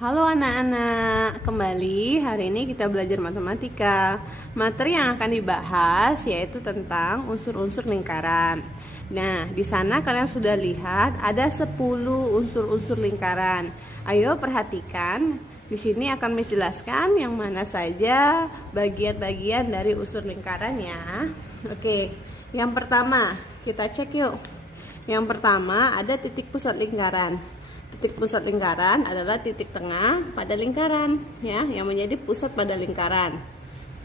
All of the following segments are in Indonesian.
Halo anak-anak, kembali hari ini kita belajar matematika. Materi yang akan dibahas yaitu tentang unsur-unsur lingkaran. Nah, di sana kalian sudah lihat ada 10 unsur-unsur lingkaran. Ayo perhatikan, di sini akan menjelaskan yang mana saja bagian-bagian dari unsur lingkaran ya. Oke, yang pertama kita cek yuk. Yang pertama ada titik pusat lingkaran. Titik pusat lingkaran adalah titik tengah pada lingkaran ya, yang menjadi pusat pada lingkaran.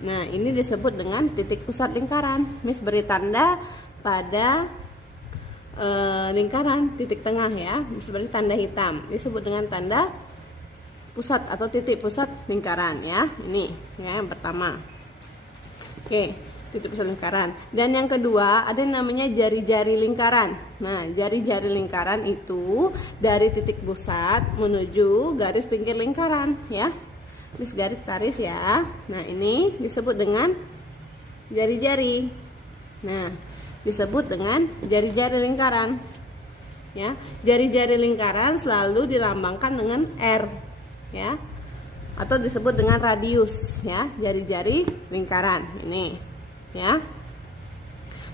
Nah, ini disebut dengan titik pusat lingkaran. Miss beri tanda pada lingkaran titik tengah ya, Miss beri tanda hitam. Disebut dengan tanda pusat atau titik pusat lingkaran ya. Ini ya yang pertama. Oke, titik pusat lingkaran. Dan yang kedua ada yang namanya jari-jari lingkaran. Nah, jari-jari lingkaran itu dari titik pusat menuju garis pinggir lingkaran ya. Terus garis ya. Nah, ini disebut dengan jari-jari. Nah, disebut dengan jari-jari lingkaran. Ya, jari-jari lingkaran selalu dilambangkan dengan R ya. Atau disebut dengan radius ya, jari-jari lingkaran ini. Ya.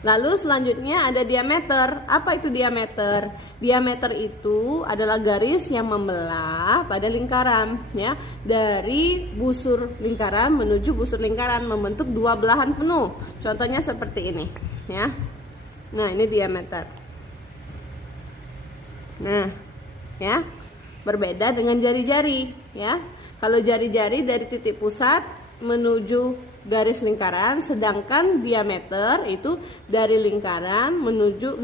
Lalu selanjutnya ada diameter. Apa itu diameter? Diameter itu adalah garis yang membelah pada lingkaran ya, dari busur lingkaran menuju busur lingkaran membentuk dua belahan penuh. Contohnya seperti ini ya. Nah, ini diameter. Nah, ya. Berbeda dengan jari-jari ya. Kalau jari-jari dari titik pusat menuju garis lingkaran, sedangkan diameter itu dari lingkaran menuju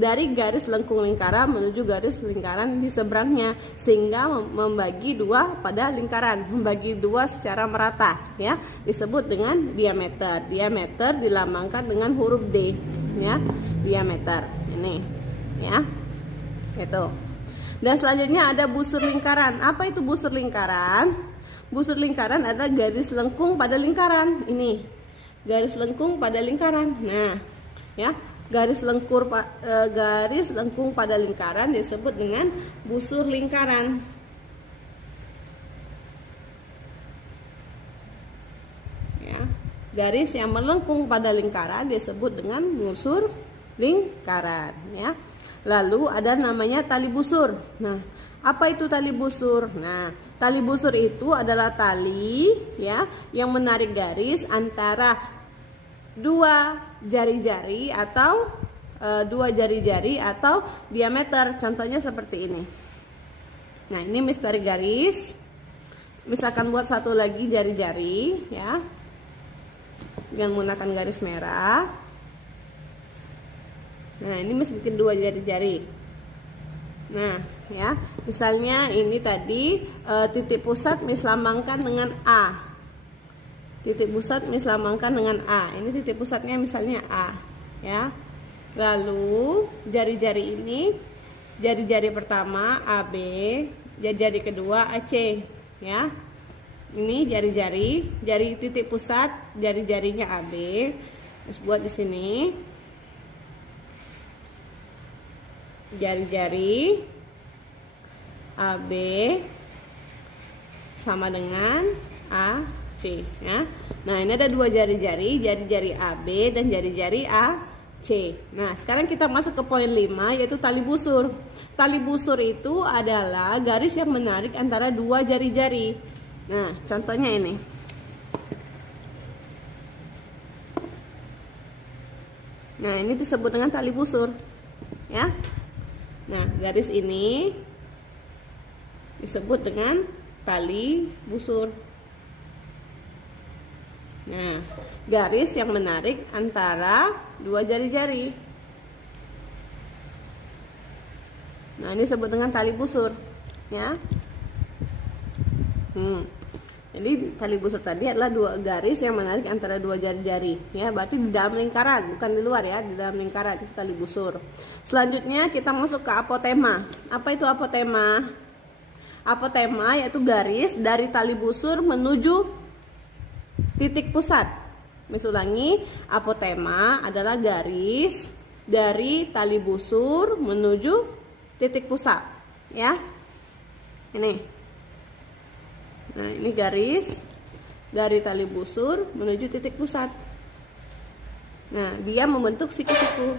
dari garis lengkung lingkaran menuju garis lingkaran di seberangnya, sehingga membagi dua pada lingkaran, membagi dua secara merata ya, disebut dengan diameter. Diameter dilambangkan dengan huruf D ya, diameter ini ya, itu. Dan selanjutnya ada busur lingkaran. Apa itu busur lingkaran? Busur lingkaran adalah garis lengkung pada lingkaran. Ini garis lengkung pada lingkaran. Nah, ya, garis lengkung pada lingkaran disebut dengan busur lingkaran. Ya, garis yang melengkung pada lingkaran disebut dengan busur lingkaran. Ya. Lalu ada namanya tali busur. Nah, apa itu tali busur? Nah, tali busur itu adalah tali ya yang menarik garis antara dua jari-jari atau diameter. Contohnya seperti ini. Nah, ini Miss tarik garis. Misalkan buat satu lagi jari-jari ya, dengan menggunakan garis merah. Nah, ini Miss bikin dua jari-jari. Nah, ya, misalnya ini tadi titik pusat Miss lambangkan dengan A. Titik pusat Miss lambangkan dengan A. Ini titik pusatnya misalnya A, ya. Lalu jari-jari ini, jari-jari pertama AB, jari-jari kedua AC, ya. Ini jari-jari, jari titik pusat, jari-jarinya AB. Terus buat di sini. Jari-jari AB sama dengan AC ya. Nah, ini ada dua jari-jari, jari-jari AB dan jari-jari AC. Nah, sekarang kita masuk ke poin 5 yaitu tali busur. Tali busur itu adalah garis yang menarik antara dua jari-jari. Nah, contohnya ini. Nah, ini disebut dengan tali busur ya. Nah, garis ini disebut dengan tali busur. Nah, garis yang menarik antara dua jari-jari. Nah, ini disebut dengan tali busur, ya. Jadi tali busur tadi adalah dua garis yang menarik antara dua jari-jari ya, berarti di dalam lingkaran, bukan di luar ya, di dalam lingkaran itu tali busur. Selanjutnya kita masuk ke apotema. Apa itu apotema? Apotema yaitu garis dari tali busur menuju titik pusat. Ulangi, apotema adalah garis dari tali busur menuju titik pusat ya. Ini. Nah, ini garis dari tali busur menuju titik pusat. Nah, dia membentuk siku-siku.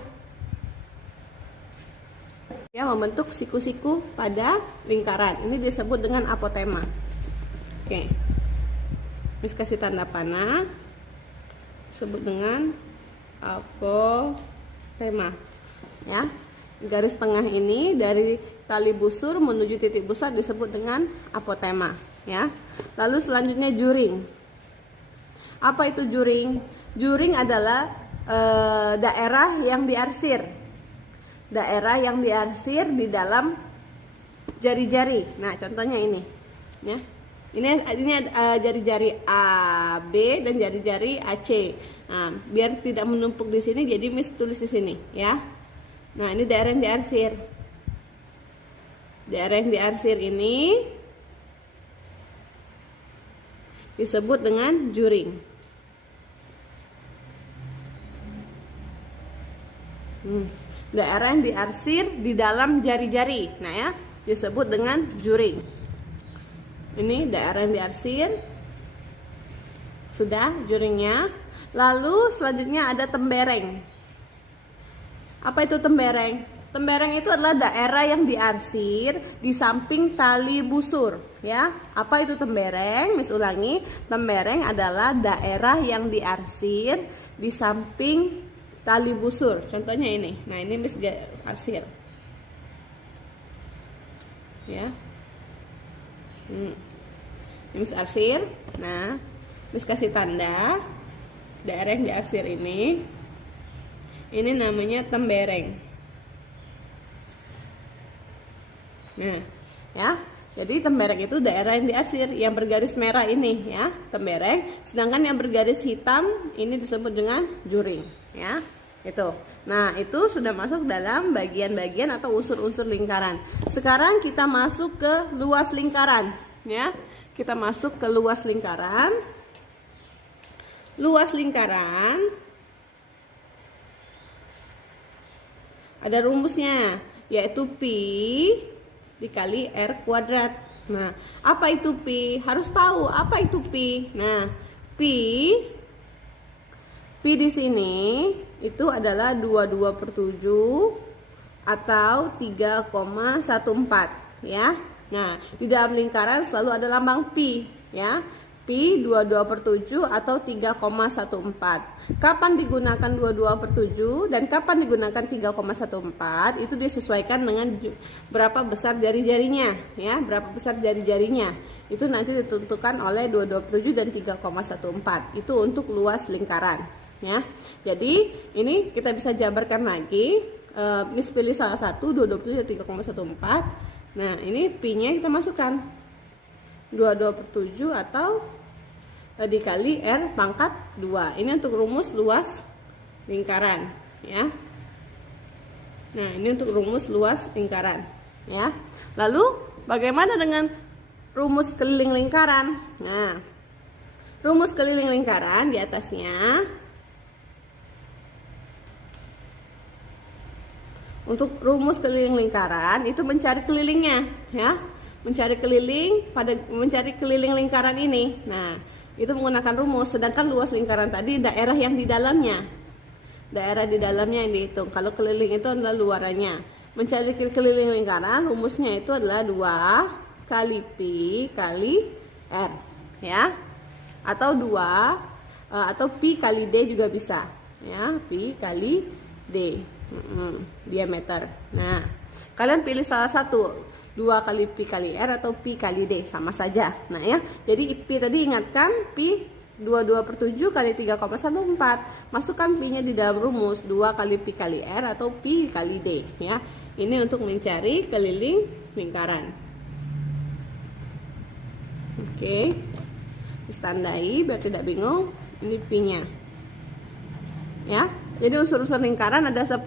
Dia membentuk siku-siku pada lingkaran. Ini disebut dengan apotema. Oke. Terus kasih tanda panah. Disebut dengan apotema. Ya. Garis tengah ini dari tali busur menuju titik pusat disebut dengan apotema, ya. Lalu selanjutnya juring. Apa itu juring? Juring adalah daerah yang diarsir. Daerah yang diarsir di dalam jari-jari. Nah, contohnya ini, ya. Ini jari-jari A, B dan jari-jari AC. Nah, biar tidak menumpuk di sini, jadi Miss tulis di sini, ya. Nah, ini daerah yang diarsir. Daerah yang diarsir ini disebut dengan juring. Daerah yang diarsir di dalam jari-jari, nah ya, disebut dengan juring. Ini daerah yang diarsir, sudah juringnya. Lalu selanjutnya ada tembereng. Apa itu tembereng? Tembereng itu adalah daerah yang diarsir di samping tali busur, ya. Apa itu tembereng? Miss ulangi, tembereng adalah daerah yang diarsir di samping tali busur. Contohnya ini. Nah, ini Miss arsir. Ya. Ini Miss arsir. Nah, Miss kasih tanda daerah yang diarsir ini. Ini namanya tembereng. Nah, ya. Jadi tembereng itu daerah yang diarsir, yang bergaris merah ini, ya, tembereng. Sedangkan yang bergaris hitam ini disebut dengan juring, ya. Itu. Nah, itu sudah masuk dalam bagian-bagian atau unsur-unsur lingkaran. Sekarang kita masuk ke luas lingkaran, ya. Kita masuk ke luas lingkaran. Luas lingkaran ada rumusnya, yaitu pi dikali R kuadrat. Nah, apa itu pi? Harus tahu apa itu pi. Nah, pi di sini itu adalah 22/7 atau 3,14, ya. Nah, di dalam lingkaran selalu ada lambang pi, ya. Pi 22/7 atau 3,14. Kapan digunakan 22/7 dan kapan digunakan 3,14 itu disesuaikan dengan berapa besar jari-jarinya, ya, berapa besar jari-jarinya. Itu nanti ditentukan oleh 22/7 dan 3,14. Itu untuk luas lingkaran, ya. Jadi ini kita bisa jabarkan lagi. Miss pilih salah satu 22/7 dan 3,14. Nah, ini pi-nya kita masukkan 22/7 atau dikali R pangkat 2. Ini untuk rumus luas lingkaran, ya. Nah, ini untuk rumus luas lingkaran, ya. Lalu bagaimana dengan rumus keliling lingkaran? Nah, rumus keliling lingkaran di atasnya. Untuk rumus keliling lingkaran itu mencari kelilingnya, ya. Mencari keliling lingkaran ini. Nah, itu menggunakan rumus. Sedangkan luas lingkaran tadi daerah yang di dalamnya. Daerah di dalamnya yang dihitung. Kalau keliling itu adalah luarannya. Mencari keliling lingkaran rumusnya itu adalah 2 kali pi kali R, ya. Atau 2 atau pi kali D juga bisa, ya. Pi kali D. Diameter. Nah, kalian pilih salah satu, 2 kali pi kali R atau pi kali D, sama saja. Nah, ya, jadi pi tadi ingatkan pi 22/7 kali 3,14. Masukkan pi-nya di dalam rumus 2 kali pi kali R atau pi kali D, ya. Ini untuk mencari keliling lingkaran. Oke. Ditandai biar tidak bingung. Ini pi-nya. Ya. Jadi unsur-unsur lingkaran ada 10,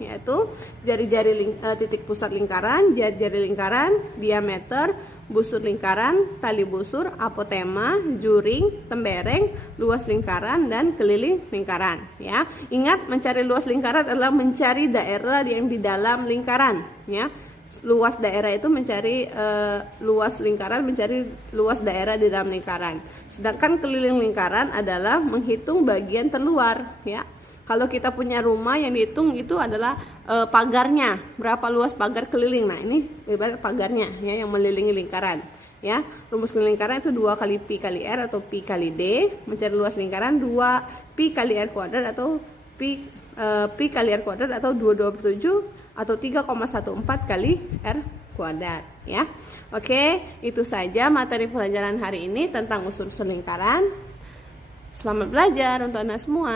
yaitu jari-jari titik pusat lingkaran, jari-jari lingkaran, diameter, busur lingkaran, tali busur, apotema, juring, tembereng, luas lingkaran, dan keliling lingkaran. Ya, ingat mencari luas lingkaran adalah mencari daerah yang di dalam lingkaran. Ya, luas daerah itu mencari luas lingkaran, mencari luas daerah di dalam lingkaran. Sedangkan keliling lingkaran adalah menghitung bagian terluar, ya. Kalau kita punya rumah, yang dihitung itu adalah pagarnya, berapa luas pagar keliling. Nah, ini ibarat pagarnya, ya, yang mengelilingi lingkaran, ya. Rumus keliling lingkaran itu 2 kali pi kali r atau pi kali d. Mencari luas lingkaran 2 pi kali r kuadrat atau pi kali r kuadrat atau 227 atau 3,14 kali r kuadrat, ya. Oke, itu saja materi pelajaran hari ini tentang unsur-unsur lingkaran. Selamat belajar untuk Anda semua.